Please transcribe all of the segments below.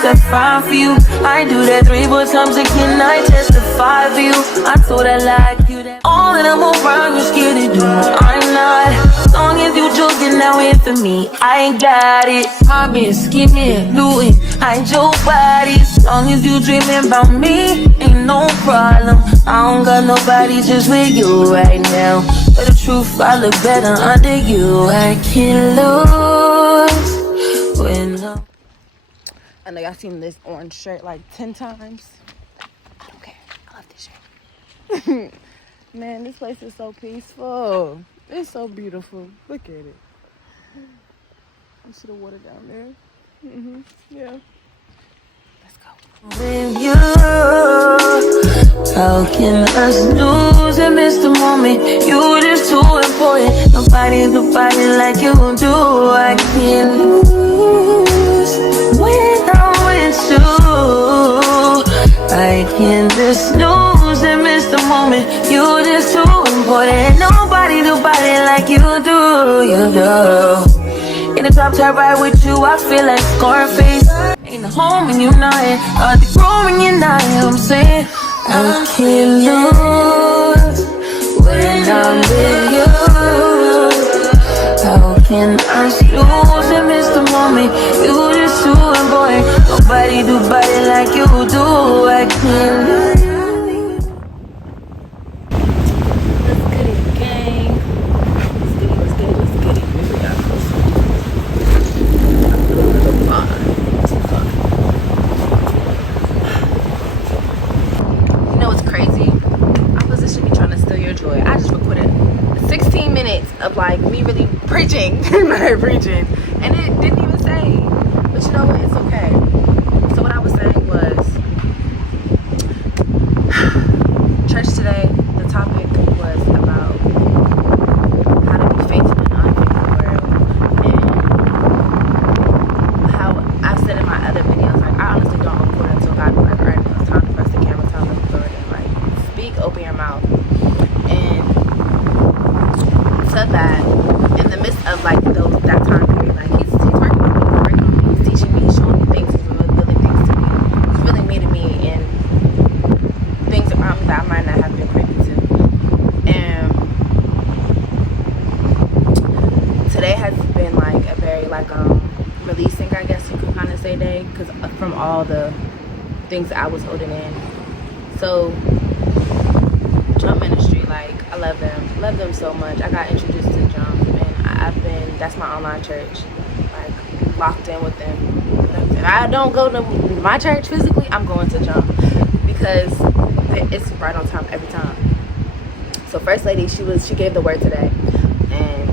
push that 5 for you. I do that 3-4 times again, I testify for you. I told her like you that all that I'm around, you're scared to do. I'm not, as long as you joking now here for me, I got it. I've been scheming, doing, I your body. As long as you dreaming about me, ain't no problem. I don't got nobody just with you right now. But the truth, I look better under you. I can't lose when I know y'all seen this orange shirt like 10 times. I don't care. I love this shirt. Man, this place is so peaceful. It's so beautiful. Look at it. You see the water down there? Yeah. Let's go. with you, how can us lose and miss the moment? You just too important. Nobody like you do. I can't lose when I'm with you. I can't just lose and miss the moment. You just too important. Nobody like you do. You do. In the top top right with you, I feel like Scarface. Ain't a home when you're not, or the grown when you're not. I'm saying I can't lose when I'm with you. How can I lose and miss the moment? You just too important. Nobody like you do. I can't lose. Let's get it, gang. Let's get it. Maybe we got closer. You know what's crazy? Opposition be trying to steal your joy. I just recorded 16 minutes of like me really preaching, and it didn't even say. But you know what? It's okay. So what I was saying was, church today, the topic was about how to be faithful in an unfaithful world, and how I've said in my other videos, like I honestly don't record until God be like, alright, it's time to press the camera, time to record, and like speak, open your mouth. And said that in the midst of like that time period, like he's working on me, he's teaching me, showing me things, he's revealing things to me, he's really meeting me in things about me that I might not have been privy to. And today has been like a very like releasing, I guess you could kind of say, day, because from all the things that I was holding in. So Jump Ministry, like I love them so much. I got introduced to Jump, and that's my online church, like locked in with them. If I don't go to my church physically, I'm going to Jump because it's right on time every time. So First Lady, she gave the word today, and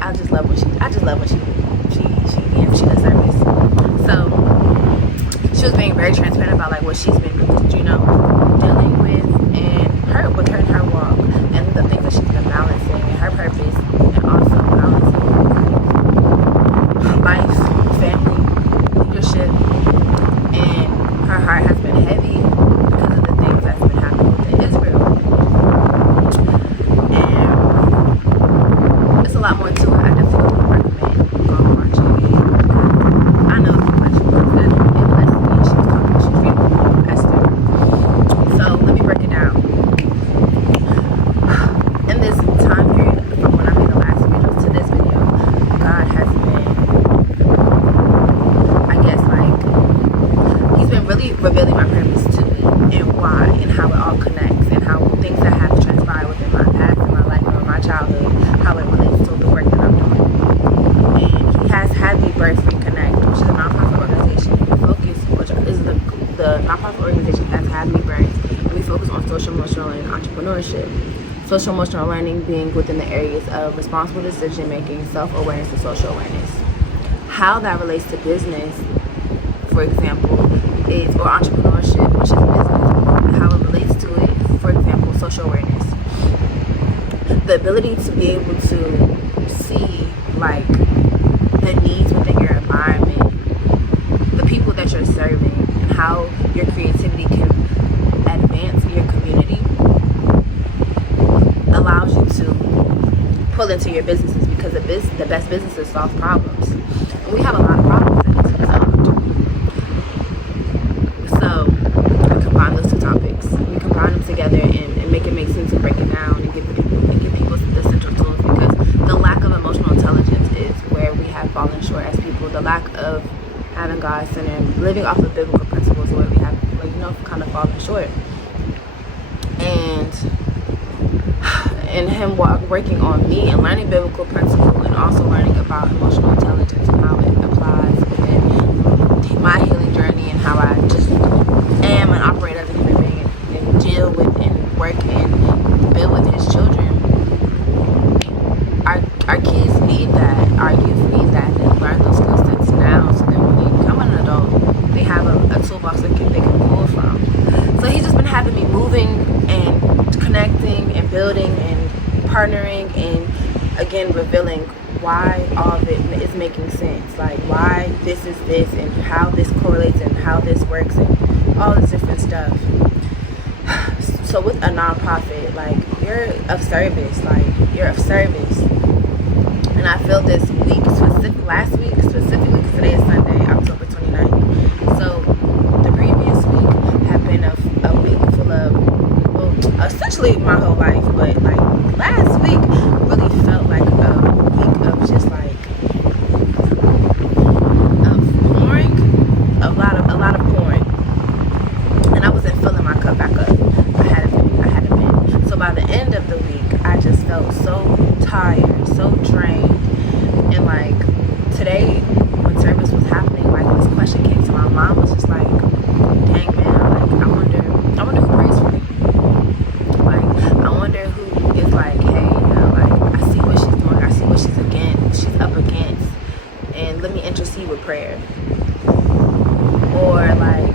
I just love when she does service. So she was being very transparent about like what she's been, dealing with, and her walk, and the things that she's been balancing, and her purpose, and also balancing life, family, leadership, and her heart has been heavy because of the things that's been happening within Israel. And it's a lot more to it. I definitely recommend going watching it. I know it's much more good. It blessed me. She's reading Esther. So let me break it down. In this time period, from when I made the last video to this video, God has been, I guess, like, he's been really revealing my purpose to me, and why, and how it all connects, and how things that have transpired within my past, in my life, and my childhood, how it relates to the work that I'm doing. And he has had me birth Reconnect, which is a nonprofit organization. Which is the nonprofit organization has had me birth. We focus on social, emotional, and entrepreneurship. Social emotional learning being within the areas of responsible decision making, self-awareness, and social awareness. How that relates to business, for example, or entrepreneurship, which is business, how it relates to it, for example, social awareness. The ability to be able to see like the needs within your environment, the people that you're serving, and how your creativity can advance your community, allows you to pull into your businesses, because the best businesses solve problems, and we have a lot of problems that need to be solved. living off of biblical principles where we have, like, kind of fallen short. And him working on me and learning biblical principle, and also learning about emotional intelligence and how it applies in my healing journey, and how I just am and operate as a human being, and deal with and work and build with his children. Our kids need that. Our youth need that. They learn those skill sets now, so that when they become an adult, they have a toolbox that they can pull from. So he's just been having me moving and connecting and building and partnering, and again revealing why all of it is making sense, like why this is this and how this correlates and how this works and all this different stuff. So with a nonprofit, like, you're of service, and I feel this week, last week specifically, because today is Sunday, October 29th. So the previous week had been a week full of, well, essentially my whole life, but like last week really felt like a week of just like of pouring, a lot of pouring, and I wasn't filling my cup back up. I hadn't been. So by the end of the week, I just felt so tired, so drained, and like today when service was happening, like this question came to my mind, was just like, dang man, like I wonder who prays for me. Like I wonder who is like, hey, like I see what she's doing, I see what she's up against, and let me intercede with prayer. Or like,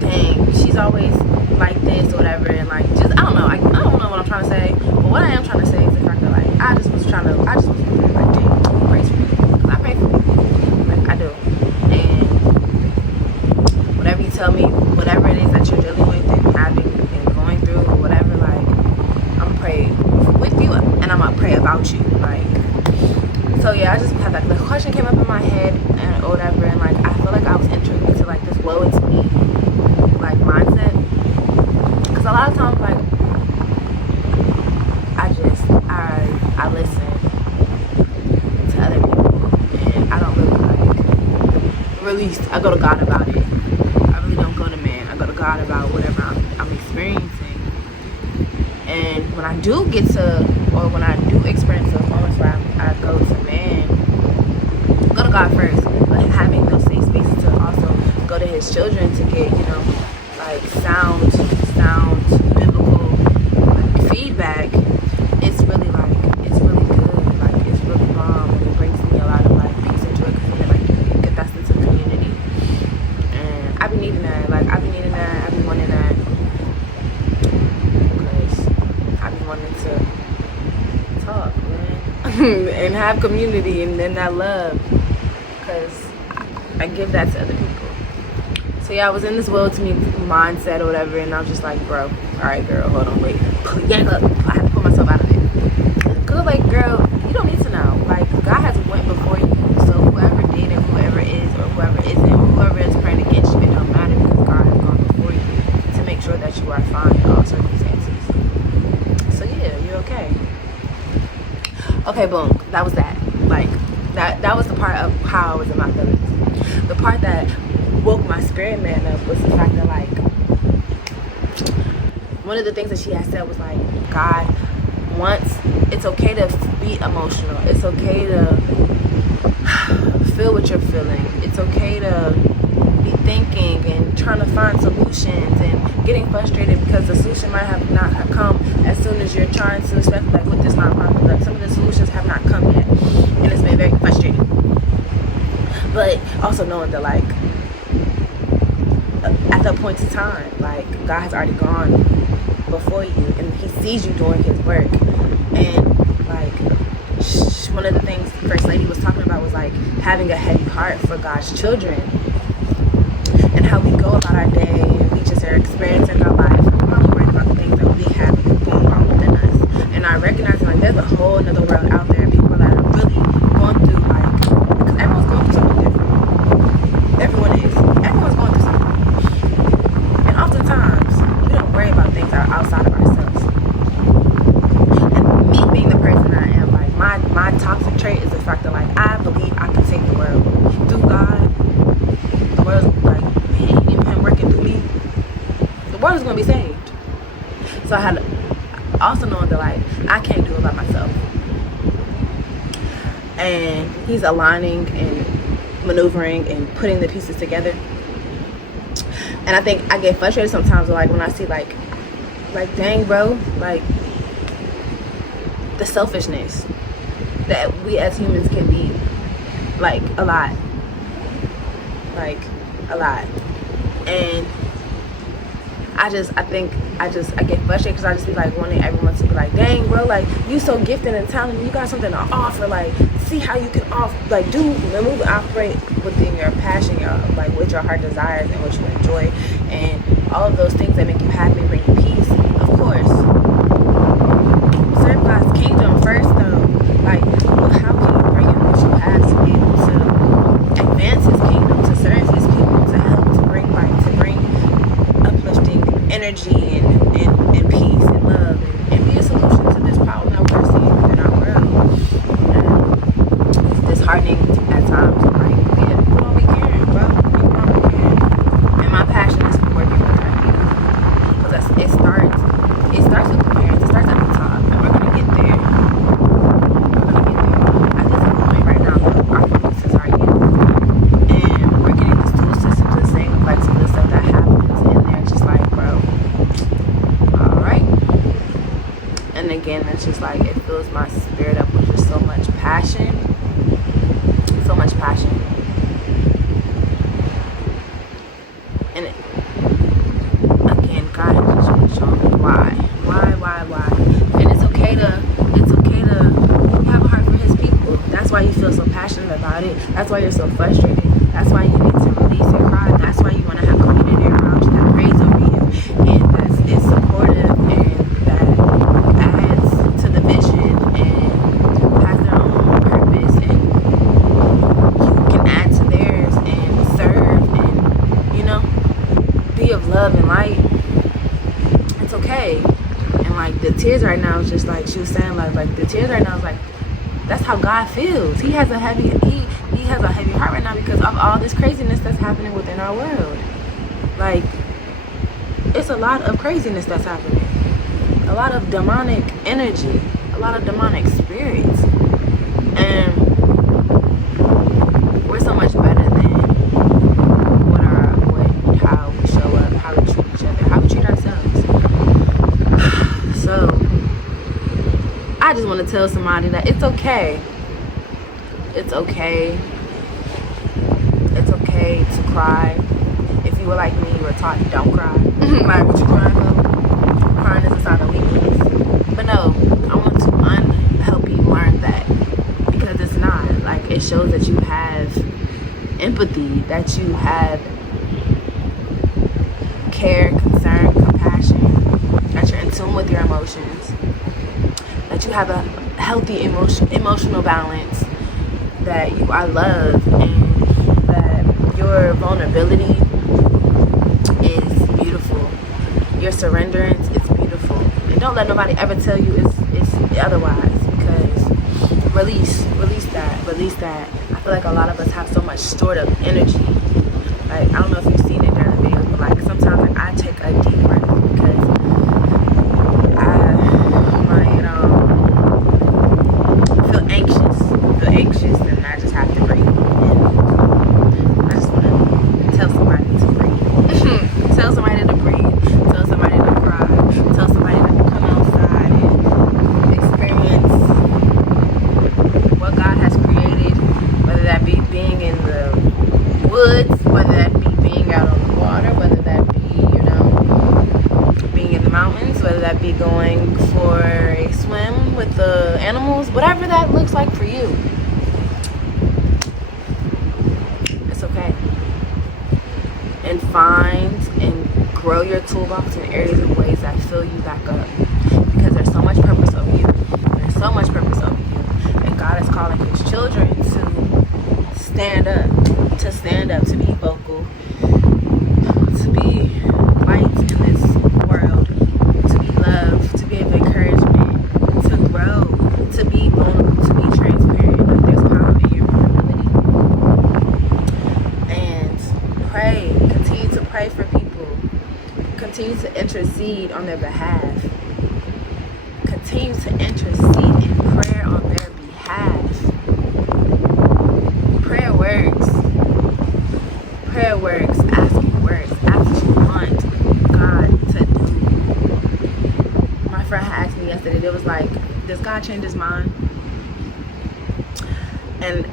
dang, she's always like this or whatever, and like just I don't know what I'm trying to say, but what I am trying to say is the fact that like I just was like, dang, who prays for me? Because I pray for people, like I do, and whatever you tell me, whatever it is that you're dealing with and having and going through or whatever, like I'm gonna pray with you and I'm gonna pray about you, like. So yeah, I just had that, the question came up in my head and or whatever, and like I feel like I was entering into like this woe it's me like mindset, because a lot of times like I listen to other people and I don't really like release. I go to God about it. I really don't go to man. I go to God about whatever I'm experiencing. And when I do get to, or when I do experience those moments where I go to man, go to God first, but having those safe spaces to also go to his children to get, like sound biblical like feedback, it's really good, like it's really bomb, and it brings me a lot of like peace and joy, because like you get that sense of community, and I've been needing that, I've been wanting that, because I've been wanting to talk, man, and have community, and then that love, because I give that to other people. So yeah, I was in this will to me mindset or whatever, and I was just like, bro, alright girl, hold on, wait, yank up, I have to pull myself out of it. Cause like, girl, you don't need to know. Like, God has went before you, so whoever did and whoever is or whoever isn't, or whoever is praying against you, it don't matter, because God has gone before you to make sure that you are fine in all circumstances. So yeah, you're okay. Okay, boom, that was that. Like, that was the part of how I was in my feelings. The part that woke my spirit man up was the fact that like one of the things that she had said was like, God wants, it's okay to be emotional, it's okay to feel what you're feeling, it's okay to be thinking and trying to find solutions and getting frustrated because the solution might have not have come as soon as you're trying to, especially like with this nonprofit, like some of the solutions have not come yet, and it's been very frustrating. But also knowing that like at that point in time, like God has already gone before you and he sees you doing his work. And like one of the things First Lady was talking about was like having a heavy heart for God's children, and how we go about our day and we just are experiencing our life, and we're only worried about the things that we have going on within us, and I recognize like there's a whole other world out there, people that are really going through, like, because everyone's going through something different. Everyone's going through something, and oftentimes we don't worry about things that are outside of ourselves. And me being the person I am, like my toxic trait is the fact that like I believe I can take the world through God. The world's like So I had also knowing that like I can't do it by myself. And he's aligning and maneuvering and putting the pieces together. And I think I get frustrated sometimes like when I see like dang bro, like the selfishness that we as humans can be, like a lot. And I get frustrated because I just be like wanting everyone to be like, dang bro, like you so gifted and talented, you got something to offer, like see how you can operate within your passion, like what your heart desires and what you enjoy, and all of those things that make you happy, bring you peace. Of course, serve God's kingdom first though. Like, well, how can you bring in what you have to be able to advance His kingdom, to serve His kingdom, to help, to bring light, to bring uplifting energy and peace and love and be a solution to this problem that we're seeing within our world. And it's disheartening at times. Like, yeah, people don't be caring, bro. People don't be caring. And my passion is for working with our people. Because it starts with the parents. It starts at the top. And we're going to get there. At this point right now, our focus is our youth. And we're getting the school system to sing like some of the stuff that happens. And they're just like, bro, alright. And again, it's just like, it fills my spirit up with just so much passion. So much passion. And again, God has just been showing me why. And it's okay to have a heart for His people. That's why you feel so passionate about it. That's why you're so frustrated. That's why you need to release and cry. That's why you want to have community around you that prays over you and that is supportive and that adds to the vision and has their own purpose, and you can add to theirs and serve and, you know, be of love and light. It's okay. And like the tears right now is just like she was saying, like the tears right now is like, that's how God feels. He has a heavy heart right now because of all this craziness that's happening within our world. Like, it's a lot of craziness that's happening. A lot of demonic energy, a lot of demonic spirits. And we're so much better than how we show up, how we treat each other, how we treat ourselves. So I just want to tell somebody that it's okay. It's okay. It's okay to cry. If you were like me, you were taught don't cry. Like, what you crying for? Crying is a sign of weakness. But no, I want to help you learn that, because it's not. Like, it shows that you have empathy, that you have care, concern, compassion, that you're in tune with your emotions, that you have a healthy emotional balance, that you are loved, and that your vulnerability is beautiful. Your surrenderance is beautiful. And don't let nobody ever tell you it's otherwise, because release that. I feel like a lot of us have so much stored up energy. Like, I don't know if you've seen it during the videos, but like sometimes like, I take a deep breath because I feel anxious, and I just have to breathe. And I just want to tell somebody to breathe. Tell somebody to breathe. Tell somebody to cry. Tell somebody to come outside and experience what God has created, whether that be being in the woods, whether that be being out on the water, whether that be, being in the mountains, whether that be going for a swim with the animals, whatever that looks like for you. It's okay. And find and grow your toolbox in areas and ways that fill you back up, because there's so much purpose over you. There's so much purpose over you, and God is calling His children to stand up, to be vocal, to be light in this world, to be love, to be of encouragement, to grow, to be vulnerable, to be transparent. Like, there's power in your vulnerability. And continue to pray for people, continue to intercede on their behalf. continue to intercede in prayer on their behalf. Prayer works. Prayer works. Asking works. Ask what you want God to do. My friend had asked me yesterday, it was like, does God change his mind? And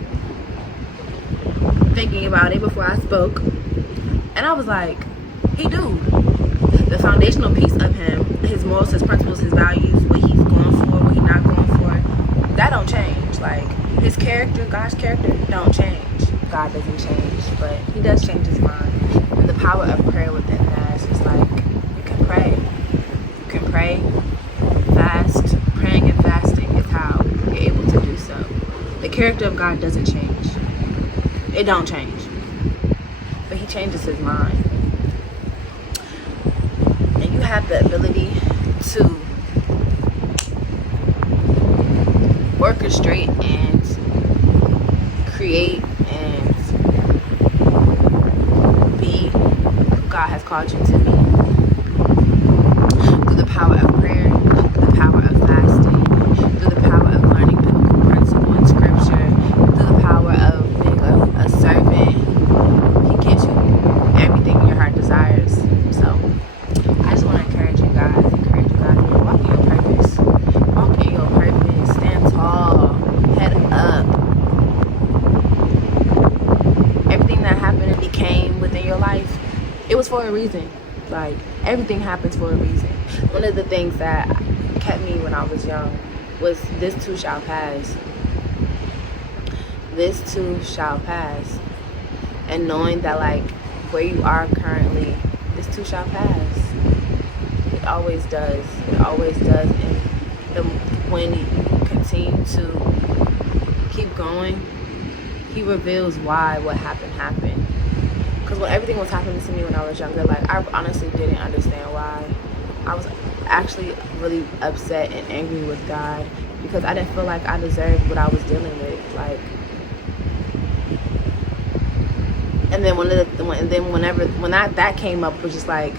thinking about it before I spoke, and I was like, he do. The foundational piece of him, his morals, his principles, his values, what he's going for, what he's not going for, that don't change. Like, his character, God's character, don't change. God doesn't change, but he does change his mind. And the power of prayer within that is just like, you can pray. You can pray, fast. Praying and fasting is how you're able to do so. The character of God doesn't change. It don't change. But he changes his mind. And you have the ability to orchestrate and create and be who God has called you to be. Through the power of prayer, through the power of fasting, through the power of learning biblical principle and scripture, through the power of being a servant. He gives you everything your heart desires. So I just want to encourage you guys to walk in your purpose. Walk in your purpose. Stand tall. Head up. Everything that happened and became within your life, it was for a reason. Like, everything happens for a reason. One of the things that kept me when I was young was this too shall pass. This too shall pass. And knowing that, like, where you are currently, this too shall pass. It always does. It always does. And when you continue to keep going, he reveals why what happened. Because when everything was happening to me when I was younger, like, I honestly didn't understand why. I was actually really upset and angry with God because I didn't feel like I deserved what I was dealing with. Like, and then when that came up, it was just like,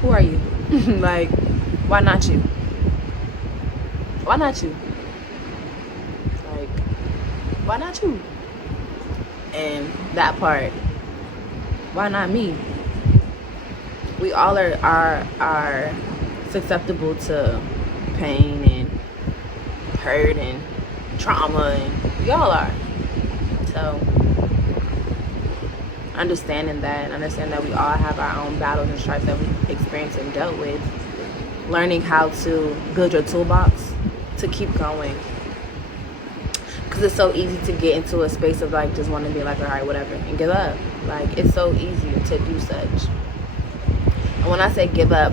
who are you? Like, why not you? Why not you? Like, why not you? And that part, why not me? We all are susceptible to pain and hurt and trauma, and we all are. So understanding that, and understand that we all have our own battles and stripes that we've experienced and dealt with, learning how to build your toolbox to keep going. Because it's so easy to get into a space of, like, just wanting to be like, all right, whatever, and give up. Like, it's so easy to do such. And when I say give up,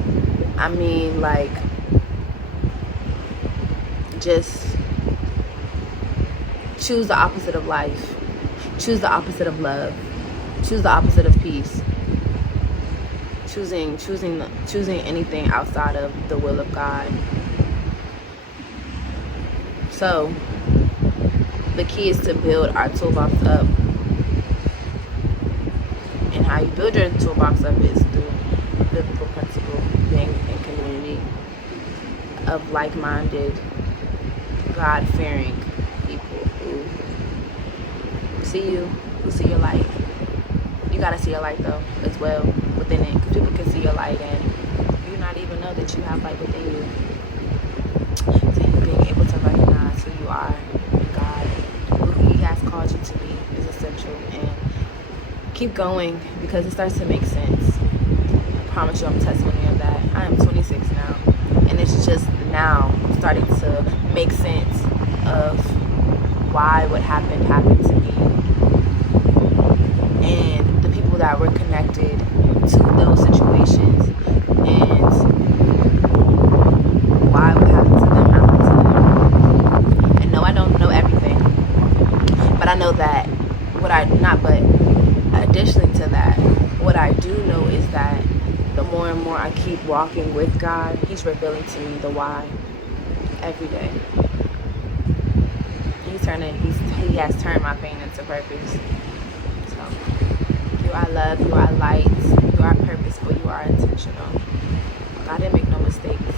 I mean, like, just choose the opposite of life. Choose the opposite of love. Choose the opposite of peace. Choosing anything outside of the will of God. So the key is to build our toolbox up. And how you build your toolbox up is through biblical principle, being in community of like-minded, God-fearing people who see you, who see your light. You gotta see your light though, as well, within it. Because people can see your light and you not even know that you have light within you. So you being able to recognize who you are in God, who He has called you to be, is essential. And keep going, because it starts to make sense. I promise you I'm a testimony of that. I am 26 now, and it's just now starting to make sense of why what happened to me, and the people that were connected to those situations, and why what happened to them happened to them. And no, I don't know everything, but I know that additionally to that, what I do know is that the more and more I keep walking with God, He's revealing to me the why every day. He has turned my pain into purpose. So you are love, you are light, you are purposeful, you are intentional. God didn't make no mistakes.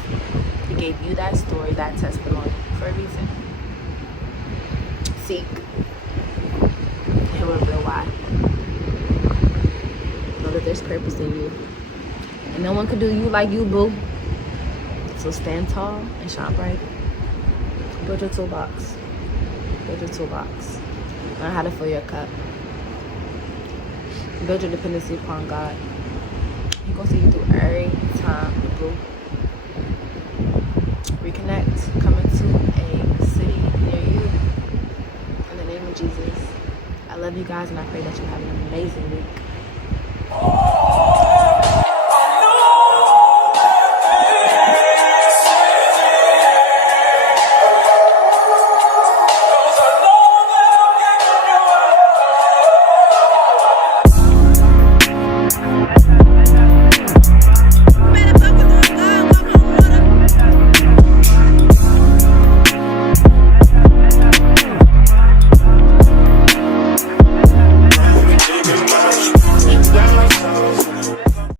He gave gave you that story, that testimony for a reason. Seek. He'll reveal why. Know that there's purpose in you. And no one could do you like you, boo. So stand tall and shine bright. Build your toolbox. Build your toolbox. Learn how to fill your cup. Build your dependency upon God. He's going to see you through every time, boo. Reconnect. Come into a city near you. In the name of Jesus. I love you guys, and I pray that you have an amazing week.